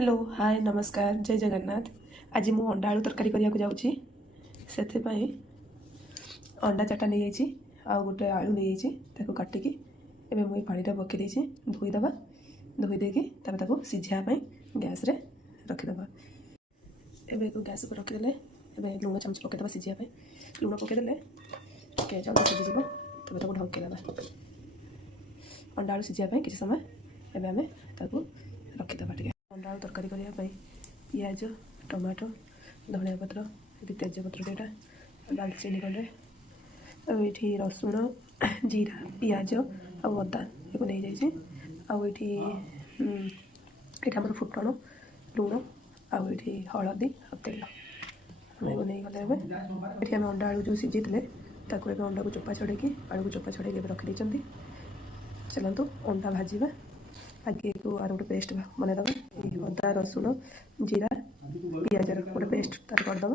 Hello hi नमस्कार जय जगन्नाथ। आज मु अंडा आलू तरकारी करने जाऊँगी से अंडा चार्टा नहीं जाइए आउ गोटे आलू नहीं जाइए काटिकी एवं मुझे पानी पकई देती धोईदे धोईदेकी सीझापी गैस रखीदे एवं गैस पर रखीदे लुण चामच पकईदे सीझापी लुण पकईदे चाउल सीझीज तब ढंकीदे अंडा आलू सीझापी किसी समय एवं आम रखीदे टे अंडा आलू तरकारी करने पिज टमाटो धनिया पत्र तेजपत्र दुईटा डालचीनी खंडे ये रसुण जीरा पिज आदा ये नहीं जाइए आम फुटण लुण आठी हलदी तेल आम नहीं गले आम अंडा आलू जो सीझी अंडा को चोपा छड़े आलू को चोपा छड़े रखी चलतु अंडा भाजवा आगे को आर गोटे पेस्ट बनईदे अदा रसुण जीरा पिज गोटे पेस्ट तार करदे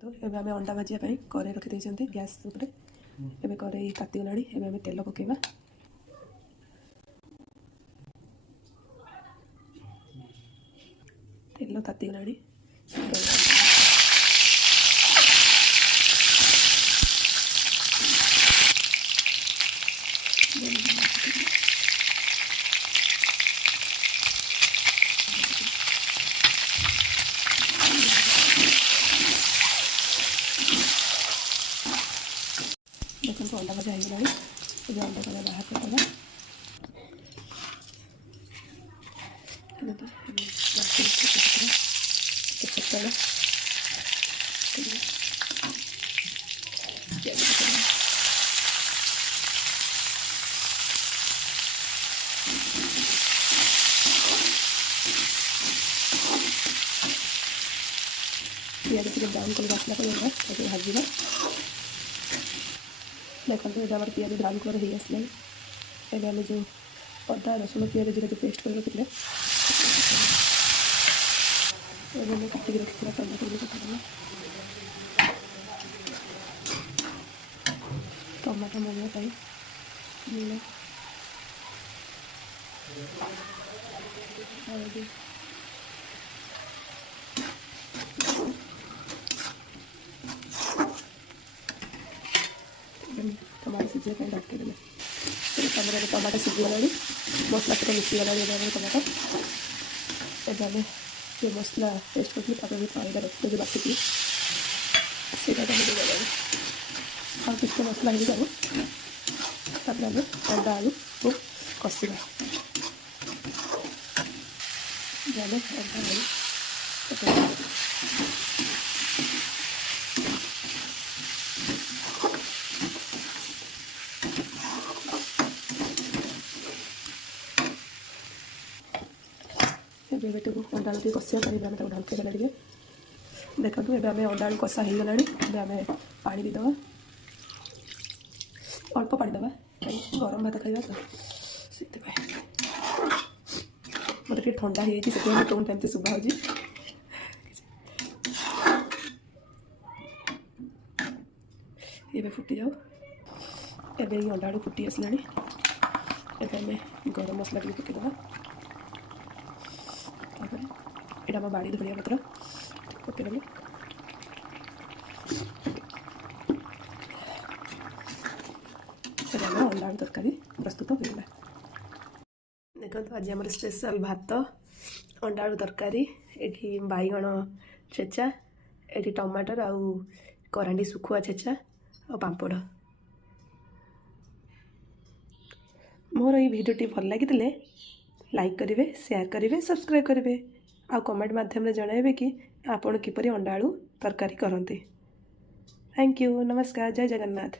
तो ये आम अंडा भाजापी कड़े रखी गैस एवं कड़े तातीगला आम तेल पकेबा तेल तातीगला देखो अंडा भजा हो अंडा को बाहर करदे पिज टे ब्राउन कलर आसला भाजवा देखो ये आम पिज ब्राउन कलर हो आसला एवं आम जो अदा रसुण पिज जीरा जो पेस्ट कर रखी काटिक रखी टमाटो भी पकड़ा टमाटो मरिया लुण हल्दी टमाटो सीझे ढकेदे टमाटो सीझीगला मसला सहित मिसीगला टमाटो एवं जो मसला पेस्ट करते भी पानी रखी बाटिकी से किसी मसला हो जाए आम अंडा आलू को कषा अंडा आलू बेटे अंडा आलू कषा पानी ढंके देला देखो ये आम अंडा आलू कषा हो गला आम पानी दीद अल्प पानी दबा गरम भात खाइबा तो मत टे ठंडा हो टोन एमती शुभा हो फुटी जाओ एवं अंडा आलू फुटी आसला आम गरम मसला टे पकईदे यहाँ आम बाड़ी धनिया पत्र पकईदेलु अंडा आलू तरकारी प्रस्तुत होगा। देखो आज आम स्पेशल भात अंडा आलू तरकारी ये बैगण छेचा ये टमाटर आउ करांडी सुखुआ छेचा और पांपड़ मोर ये भिडियोटी भल लगी लाइक करेंगे शेयर करेंगे सब्सक्राइब करेंगे आ कमेंट माध्यम जनइबे कि आपण किपरि अंडा आलू तरकारी करते। थैंक यू नमस्कार जय जगन्नाथ।